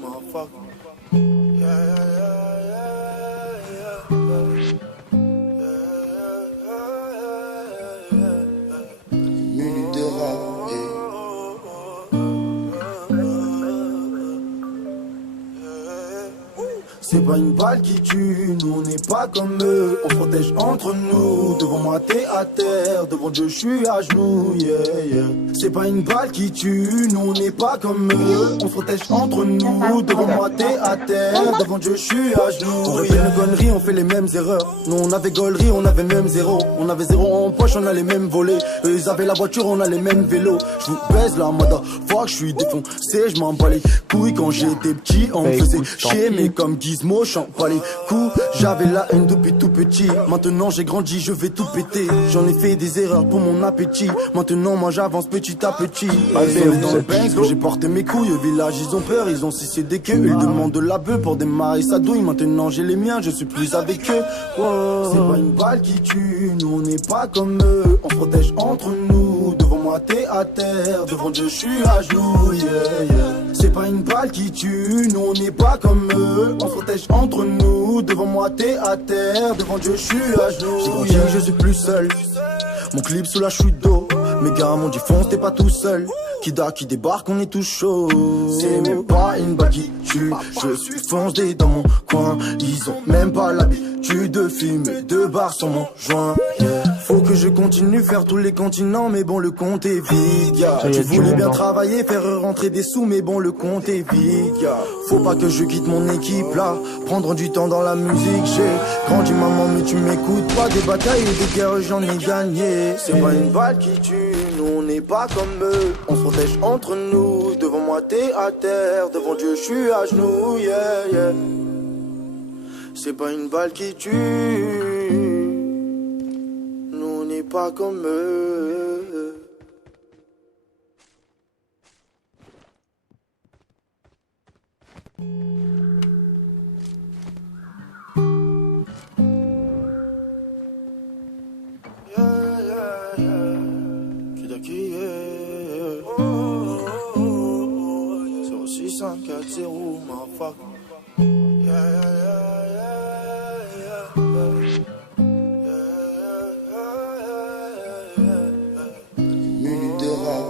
motherfucker. Yeah, yeah, yeah, yeah, yeah. Minute de rap. C'est pas une balle qui tue, nous on n'est pas comme eux. On se protège entre nous, devant moi t'es à terre, devant Dieu je suis à genoux, yeah, yeah. C'est pas une balle qui tue, nous on n'est pas comme eux. On se protège entre nous, devant moi t'es à terre, devant Dieu je suis à genoux. On répète nos conneries, on fait les mêmes erreurs. Nous on avait gaulerie, on avait même zéro. On avait zéro en poche, on a les mêmes volets. Eux ils avaient la voiture, on a les mêmes vélos. Je vous baise la mada, fuck je suis défoncé, je m'en bats les couilles. Quand j'étais petit, on me faisait chier, mais comme Gizmo, j'en pas les coups. J'avais la haine depuis tout petit. Maintenant j'ai grandi, je vais tout péter. J'en ai fait des erreurs pour mon appétit. Maintenant moi j'avance petit à petit. Dans le Banks, quand j'ai porté mes couilles au village, ils ont peur, ils ont cessé des queues. Ils demandent de la bœuf pour démarrer sa douille. Maintenant j'ai les miens, je suis plus avec eux. Oh. C'est pas une balle qui tue, nous on n'est pas comme eux. On se protège entre nous, devant moi t'es à terre, devant Dieu je suis à genoux, yeah, yeah. C'est pas une balle qui tue, nous on n'est pas comme eux. On se protège entre nous, devant moi t'es à terre, devant Dieu je suis à genoux. J'ai grandi, je suis plus seul. Mon clip sous la chute d'eau. Mes gars m'ont dit fonce, t'es pas tout seul. Kida qui débarque, on est tout chaud. C'est même pas une balle qui tue. Je suis foncé dans mon coin. Ils ont même pas l'habitude de fumer 2 barres sur mon joint. Faut que je continue faire tous les continents, mais bon le compte est vide. Tu voulais bien travailler, faire rentrer des sous, mais bon le compte est vide. Faut pas que je quitte mon équipe là, prendre du temps dans la musique. J'ai grandi maman, mais tu m'écoutes pas. Des batailles et des guerres j'en ai gagné. C'est pas une balle qui tue, nous on n'est pas comme eux. On se protège entre nous, devant moi t'es à terre, devant Dieu je suis à genoux, yeah, yeah. C'est pas une balle qui tue, nous on n'est pas comme eux. Yeah, yeah, yeah. Kidaki, yeah. 06540, motherfucker. Yeah, yeah, yeah, yeah, yeah. Minute de rap.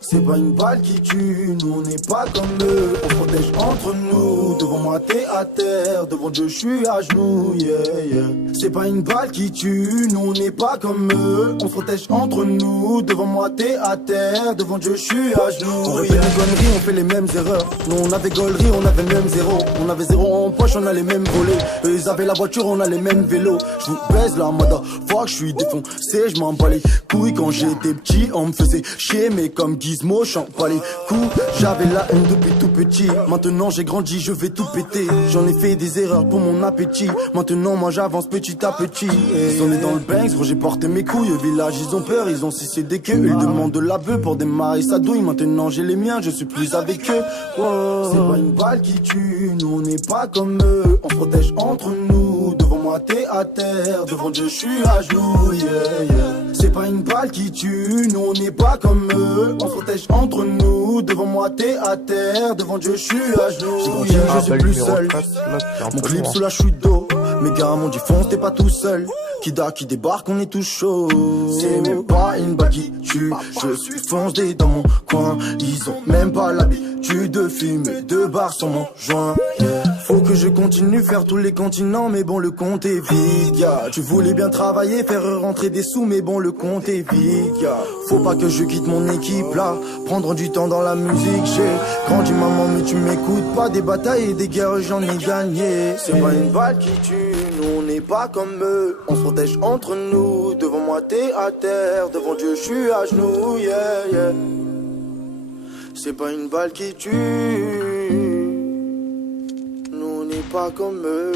C'est pas une balle qui tue, nous on n'est pas comme eux. On se protège entre nous, devant moi t'es à terre, devant Dieu je suis à genoux, yeah, yeah. C'est pas une balle qui tue, nous on n'est pas comme eux. On se protège entre nous, devant moi t'es à terre, devant Dieu je suis à genoux. On répète nos conneries, on fait les mêmes erreurs. Nous on avait gaulerie, on avait même zéro. On avait zéro en poche, on a les mêmes volets. Eux ils avaient la voiture, on a les mêmes vélos. Je vous baise la mada, fuck je suis défoncé, je m'en bats les couilles. Quand j'étais petit, on me faisait chier, mais comme Gizmo, j'en pas les coups. J'avais la haine depuis tout petit. Maintenant j'ai grandi, je vais tout péter. J'en ai fait des erreurs pour mon appétit. Maintenant moi j'avance petit à petit. Ils on est dans le Banks, gros j'ai porté mes couilles. Au village ils ont peur, ils ont cessé des queues. Ils demandent de la bœuf pour démarrer sa douille. Maintenant j'ai les miens, je suis plus avec eux. Oh. C'est pas une balle qui tue, nous on n'est pas comme eux. On se protège entre nous, devant moi t'es à terre, devant Dieu je suis à genoux, yeah, yeah. C'est pas une balle qui tue, nous on n'est pas comme eux. On se protège entre nous, devant moi t'es à terre, devant Dieu je suis à genoux. J'ai grandi, je suis plus seul. Mon clip sous la chute d'eau. Mes gars m'ont dit fonce, t'es pas tout seul. Kida qui débarque, on est tout chaud. C'est même pas une balle qui tue. Je suis foncé dans mon coin. Ils ont même pas l'habitude de fumer 2 barres sur mon joint. Faut que je continue faire tous les continents, mais bon le compte est vide. Yeah. Tu voulais bien travailler, faire rentrer des sous, mais bon le compte est vide. Yeah. Faut pas que je quitte mon équipe là, prendre du temps dans la musique. J'ai grandi maman, mais tu m'écoutes pas. Des batailles et des guerres j'en ai gagné. C'est pas une balle qui tue, nous on n'est pas comme eux. On se protège entre nous, devant moi t'es à terre, devant Dieu je suis à genoux, yeah, yeah. C'est pas une balle qui tue, nous on n'est pas comme eux.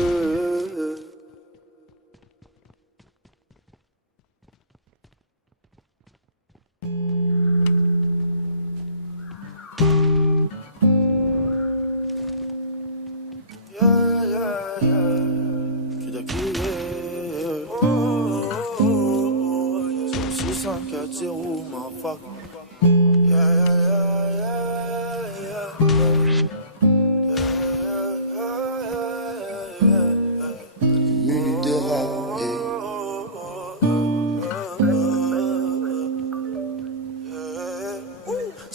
Yeah, yeah, yeah. Kidaki, yeah. 06540, 0640, motherfucker. Yeah, yeah, yeah, yeah. Minute de rap,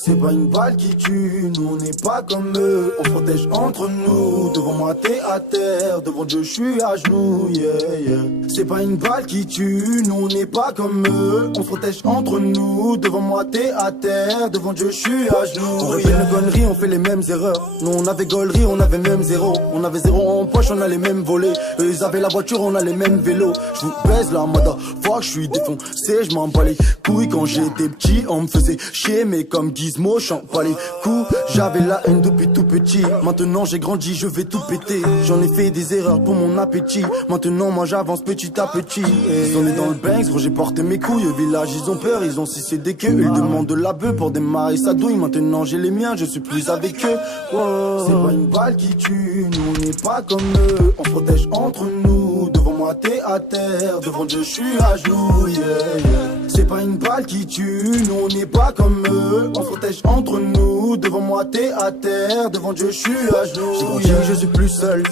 C'est pas une balle qui tue, nous on n'est pas comme eux. On se protège entre nous, devant moi t'es à terre, devant Dieu je suis à genoux, yeah, yeah. C'est pas une balle qui tue, nous on n'est pas comme eux. On se protège entre nous, devant moi t'es à terre, devant Dieu je suis à genoux. On répète nos conneries, on fait les mêmes erreurs. Nous on avait gaulerie, on avait même zéro. On avait zéro en poche, on a les mêmes volets. Eux ils avaient la voiture, on a les mêmes vélos. Je vous baise la mada, fuck je suis défoncé, je m'en bats les couilles. Quand j'étais petit, on me faisait chier, mais comme Gizmo, j'en pas les coups. J'avais la haine depuis tout petit. Maintenant j'ai grandi, je vais tout péter. J'en ai fait des erreurs pour mon appétit. Maintenant moi j'avance petit à petit. Ils sont nés dans le Banks, gros j'ai porté mes couilles. Au village ils ont peur, ils ont cessé des queues. Ils demandent de la bœuf pour démarrer sa douille. Maintenant j'ai les miens, je suis plus avec eux. Wow. C'est pas une balle qui tue, nous on n'est pas comme eux. On se protège entre nous, devant moi t'es à terre, devant Dieu je suis à genoux, yeah, yeah. C'est pas une balle qui tue, nous on n'est pas comme eux. On se protège entre nous, devant moi t'es à terre, devant Dieu je suis à genoux. J'ai grandi, je suis plus seul.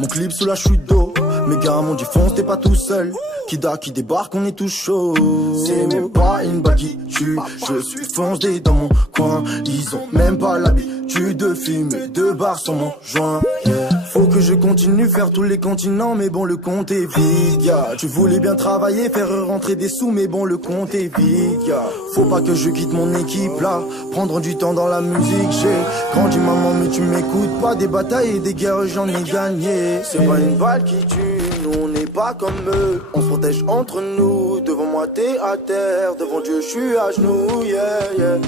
Mon clip sous la chute d'eau. Mes gars m'ont dit fonce, t'es pas tout seul. Kida qui débarque, on est tout chaud. C'est même pas une balle qui tue. Je suis foncé dans mon coin. Ils ont même pas l'habitude de fumer 2 barres sur mon joint. Faut que je continue faire tous les continents, mais bon le compte est vide, yeah. Tu voulais bien travailler, faire rentrer des sous, mais bon le compte est vide, yeah. Faut pas que je quitte mon équipe là, prendre du temps dans la musique. J'ai grandi maman, mais tu m'écoutes pas. Des batailles et des guerres j'en ai gagné. C'est pas une balle qui tue, nous on n'est pas comme eux. On se protège entre nous, devant moi t'es à terre, devant Dieu je suis à genoux, yeah, yeah.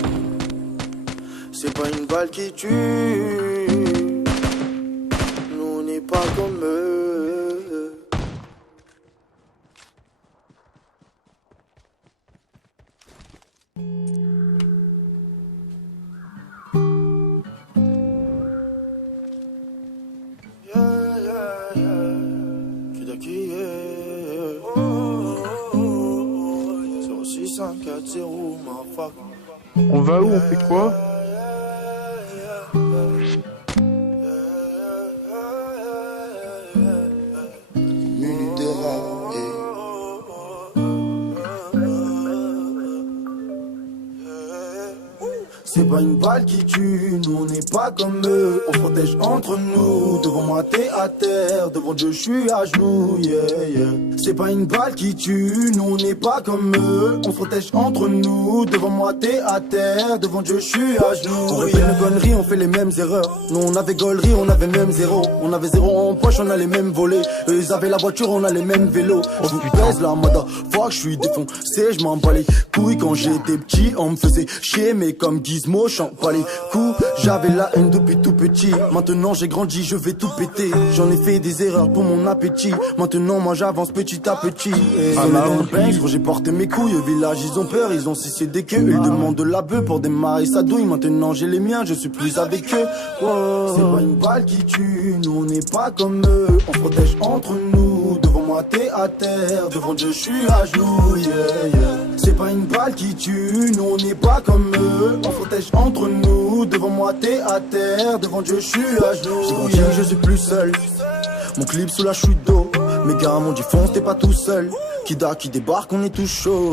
C'est pas une balle qui tue, nous on n'est pas comme eux. Yeah, yeah, yeah. Kidaki, yeah. 0640, motherfucker. On va où, on fait quoi? minute de rap, C'est pas une balle qui tue, nous on n'est pas comme eux. On se protège entre nous, devant moi t'es à terre, devant Dieu je suis à genoux, yeah, yeah. C'est pas une balle qui tue, nous on n'est pas comme eux. On se protège entre nous, devant moi t'es à terre, devant Dieu je suis à genoux. On répète nos conneries, on fait les mêmes erreurs. Nous on avait gaulerie, on avait même zéro. On avait zéro en poche, on a les mêmes volets. Eux ils avaient la voiture, on a les mêmes vélos. Je vous baise la mada, fuck je suis défoncé, je m'en bats les couilles. Quand j'étais petit, on me faisait chier, mais comme Gizmo, j'en pas les coups. J'avais la haine depuis tout petit. Maintenant j'ai grandi, je vais tout péter. J'en ai fait des erreurs pour mon appétit. Maintenant moi j'avance petit à petit. Et dans le Banks, gros j'ai porté mes couilles. Au village ils ont peur, ils ont cessé des queues. Ils demandent de la bœuf pour démarrer sa douille. Maintenant j'ai les miens, je suis plus avec eux. Wow. C'est pas une balle qui tue, nous on n'est pas comme eux. On se protège entre nous, devant moi t'es à terre, devant Dieu je suis à genoux, yeah, yeah. C'est pas une balle qui tue, nous on n'est pas comme eux. On se protège entre nous, devant moi t'es à terre, devant Dieu je suis à genoux. J'ai grandi, je suis plus seul. Mon clip sous la chute d'eau. Mes gars m'ont dit fonce, t'es pas tout seul. Kida qui débarque, on est tout chaud.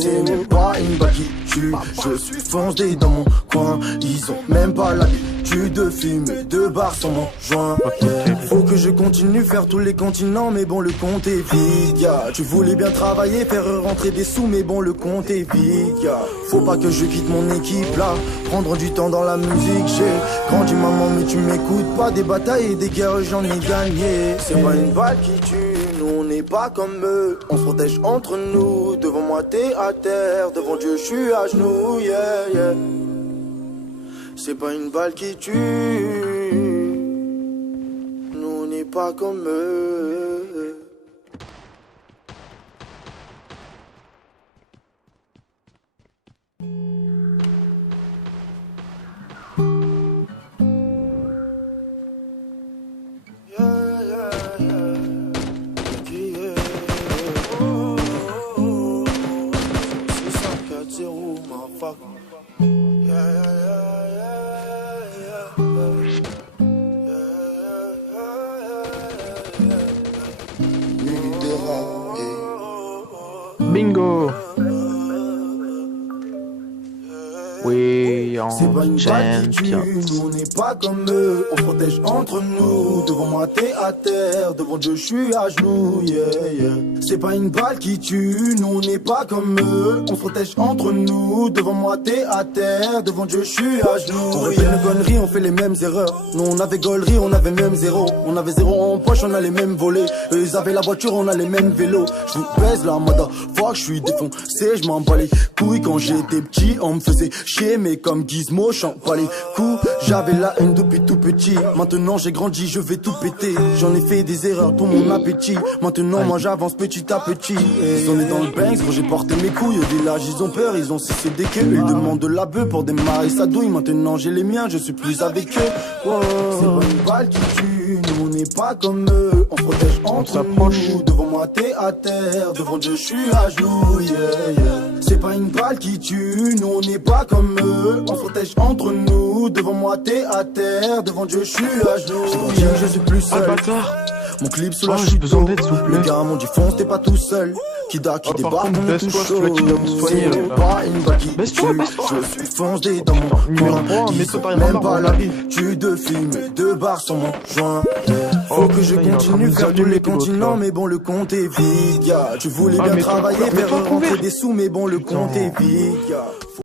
C'est même pas une balle qui tue. Je suis foncé dans mon coin. Ils ont même pas l'habitude de fumer 2 barres sur mon joint. Faut que je continue faire tous les continents, mais bon le compte est vide, yeah. Tu voulais bien travailler, faire rentrer des sous, mais bon le compte est vide, yeah. Faut pas que je quitte mon équipe là, prendre du temps dans la musique. J'ai grandi maman, mais tu m'écoutes pas. Des batailles et des guerres j'en ai gagné. C'est pas une balle qui tue, nous on n'est pas comme eux. On se protège entre nous, devant moi t'es à terre, devant Dieu je suis à genoux, yeah, yeah. C'est pas une balle qui tue, nous on n'est pas comme eux. zéro, ma fuck. Yeah, yeah, yeah, Minute de rap, Bingo. We c'est pas are une balle qui tue, champions. nous on n'est pas comme eux, on protège entre nous. Devant moi t'es à terre, devant Dieu je suis à genoux, yeah, yeah. C'est pas une balle qui tue, nous on n'est pas comme eux, on protège entre nous. Devant moi t'es à terre, devant Dieu je suis à genoux. On répète nos conneries, on fait les mêmes erreurs. Nous on avait gaulerie, on avait même zéro. On avait zéro en poche, on a les mêmes volets. Eux ils avaient la voiture, on a les mêmes vélos. Je vous baise la mada, fuck je suis défoncé, je m'en bats les couilles. Quand j'étais petit, on me faisait chier, mais comme Gizmo, j'en pas les coups. J'avais la haine depuis tout petit. Maintenant j'ai grandi, je vais tout péter. J'en ai fait des erreurs pour mon appétit. Maintenant moi j'avance petit à petit. Ils sont nés dans le Banks, quand j'ai porté mes couilles. Au village ils ont peur, ils ont cessé dès qu'eux. Ils demandent de la bœuf pour démarrer sa douille. Maintenant j'ai les miens, je suis plus avec eux. Wow. C'est pas une balle qui tue, nous on n'est pas comme eux. On protège entre nous. Devant moi t'es à terre, devant Dieu je suis à genoux, yeah, yeah. C'est pas une balle qui tue, nous on n'est pas comme eux. On se protège entre nous. Devant moi t'es à terre, devant Dieu je suis à genoux, yeah. Je suis plus Ah seul. bâtard. Mon clip sous la J'ai besoin d'aide, s'il vous plaît. Le gars m'ont dit fonce, t'es pas tout seul. Kida qui par débarque, contre, on est baisse-toi, tout c'est toi qui dois me chaud. soigner, C'est là. pas une balle qui Baisse-toi, tue. baisse-toi. Je suis foncé dans mon numéro coin. 3, Ils mets-toi ont par même exemple pas dans la l'habitude de fumer 2 barres sur mon joint. Faut que je putain, il est en train de continue nous faire tous allumer, les tout l'autre, continents, là. mais bon le compte est vide, gars. Tu voulais Ah, bien mets-toi travailler, couvert, faire mets-toi rentrer couvert. des sous, mais bon le compte Putain. est vide, gars.